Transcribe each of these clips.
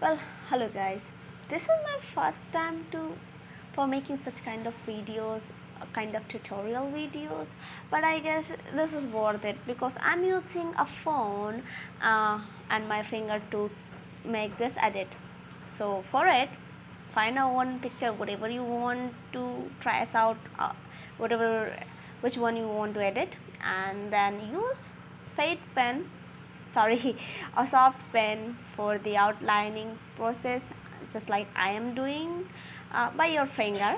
Well, hello guys. This is my first time for making such kind of videos, kind of tutorial videos. But I guess this is worth it because I'm using a phone and my finger to make this edit. So for it, find out one picture, whatever you want to try us out, whatever which one you want to edit, and then use fade pen, sorry, a soft pen for the outlining process, just like I am doing by your finger.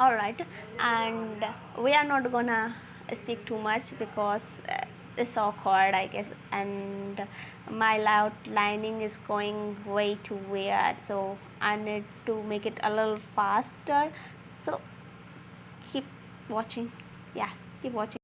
Alright, and we are not gonna speak too much because it's awkward, I guess, and my outlining is going way too weird, so I need to make it a little faster. So keep watching. Yeah, keep watching.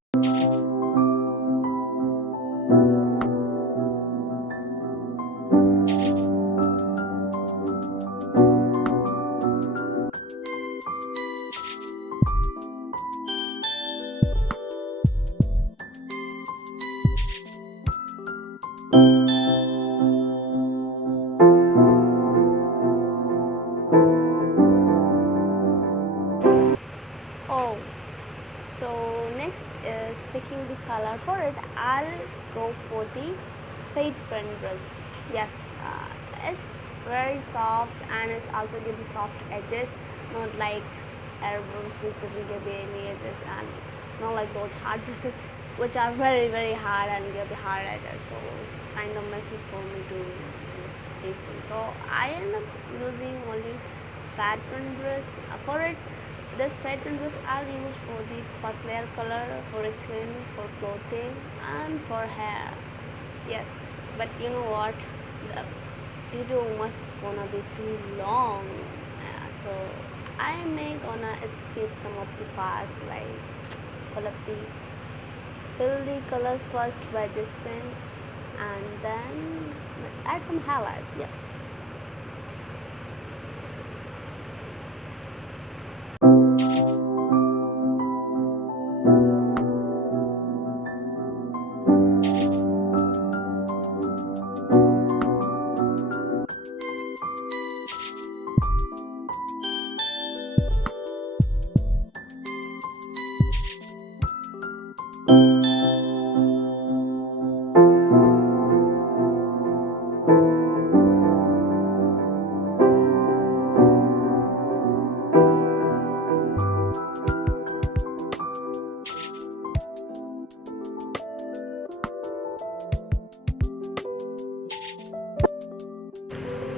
Oh, so next is picking the color. For it, I'll go for the fade pen brush. Yes, it's very soft and it's also give the soft edges, not like airbrush which doesn't give the any edges, and not like those hard brushes which are very hard and give the hard edges. So it's kind of messy for me to do these things. So I end up using only fat pen brush. For it, this fat pen brush I'll use for the pastel color, for skin, for clothing, and for hair. Yes, but you know what? The video must gonna be too long, so I may gonna skip some of the parts, like fill the colors first by this pen, and then add some highlights. Yeah.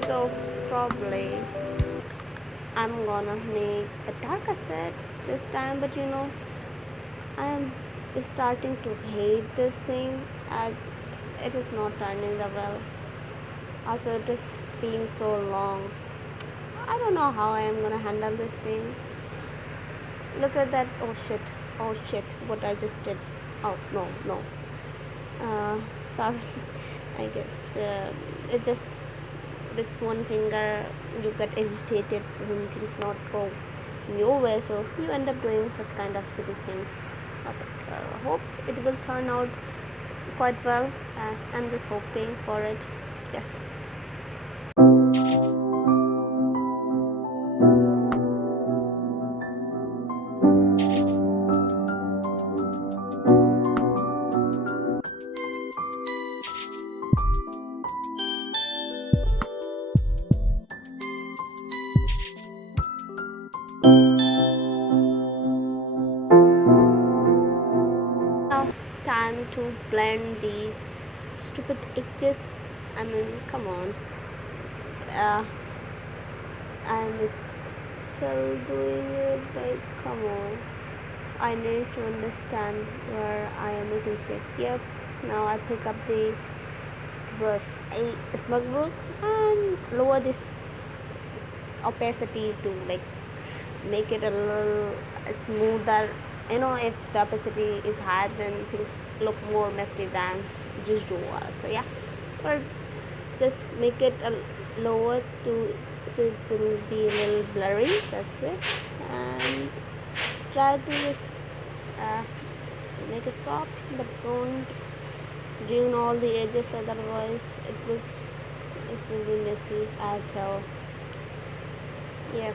So probably I'm gonna make a darker set this time, but I'm starting to hate this thing as it is not turning the well. Also, it is being so long. I don't know how I am gonna handle this thing. Look at that. Oh shit, what I just did. Oh no. Sorry. I guess it just, with one finger you get irritated when things not go your way, so you end up doing such kind of silly things. But hope it will turn out quite well. I'm just hoping for it. Yes. Time to blend these stupid edges. I mean, come on. I'm still doing it. Like, come on. I need to understand where I am making mistake. Yep. Now I pick up the brush, a smudge brush, and lower this opacity to like make it a little smoother. If the opacity is high, then things look more messy than usual. So yeah, or just make it a lower to so it will be a little blurry. That's it. And try to just make it soft, but don't ruin all the edges, otherwise This will be messy as hell. Yeah.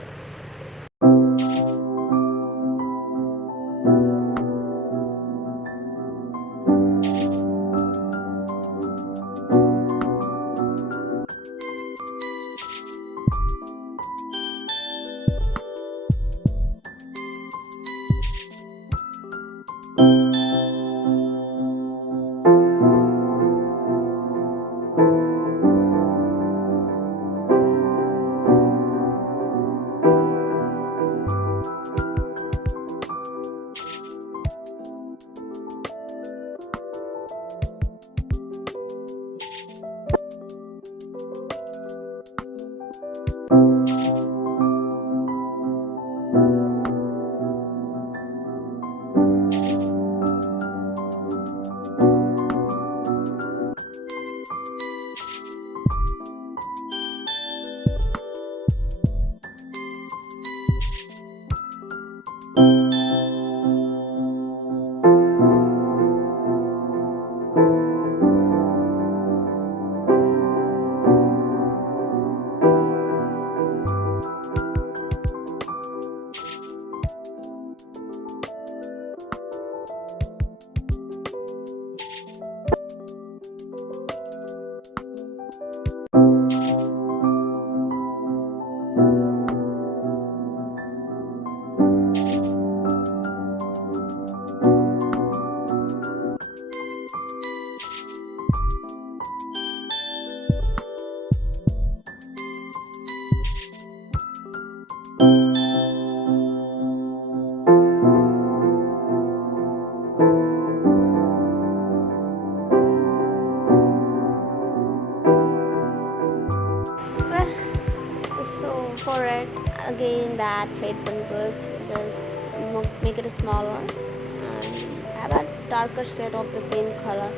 So for it, again that paint brush, just make it smaller and have a darker shade of the same color,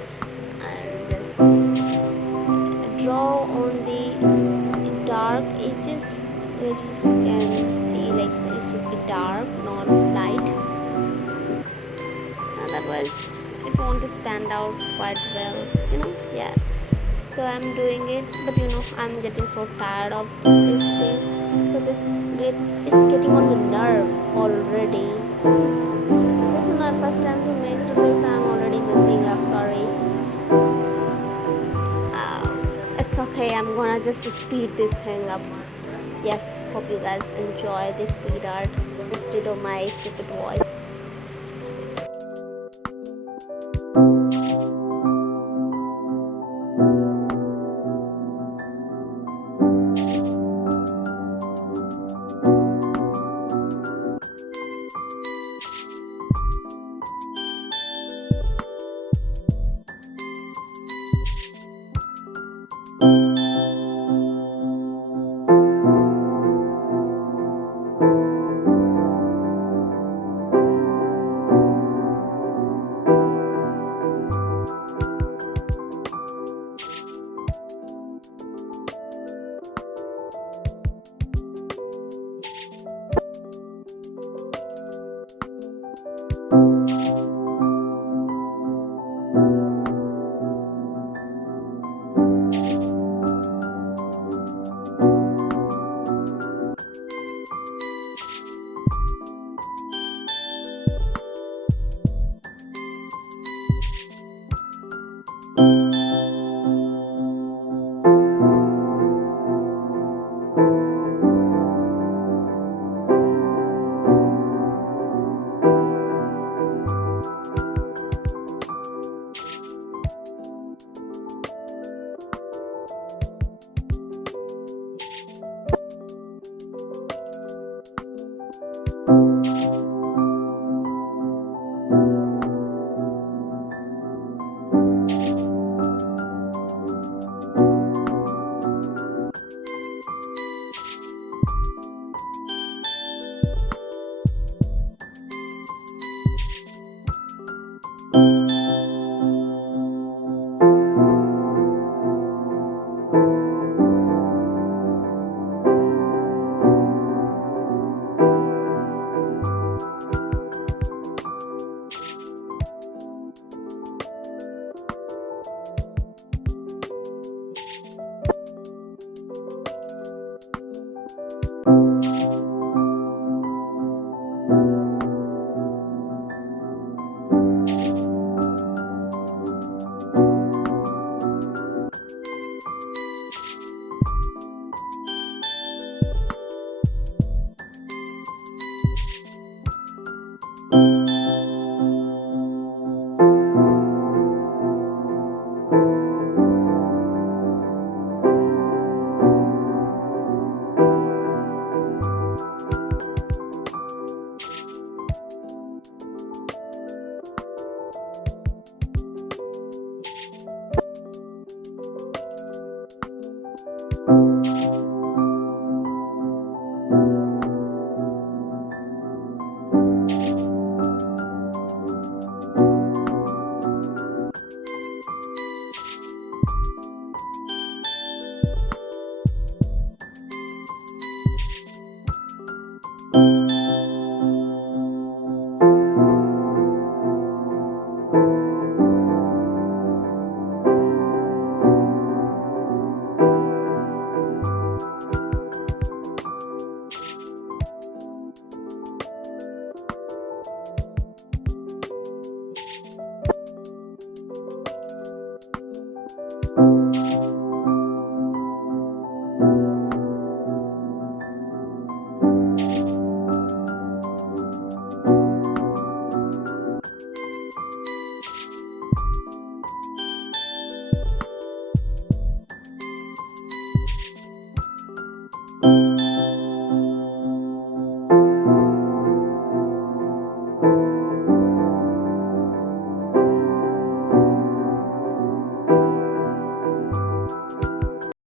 and just draw on the dark edges where you can see like it should be dark, not light. Otherwise, it won't stand out quite well, yeah. So I'm doing it, but I'm getting so tired of this thing because it's getting on the nerve already. This is my first time to make tutorials. I'm already messing up, sorry. It's okay, I'm gonna just speed this thing up. Yes, hope you guys enjoy this speed art instead of my stupid voice.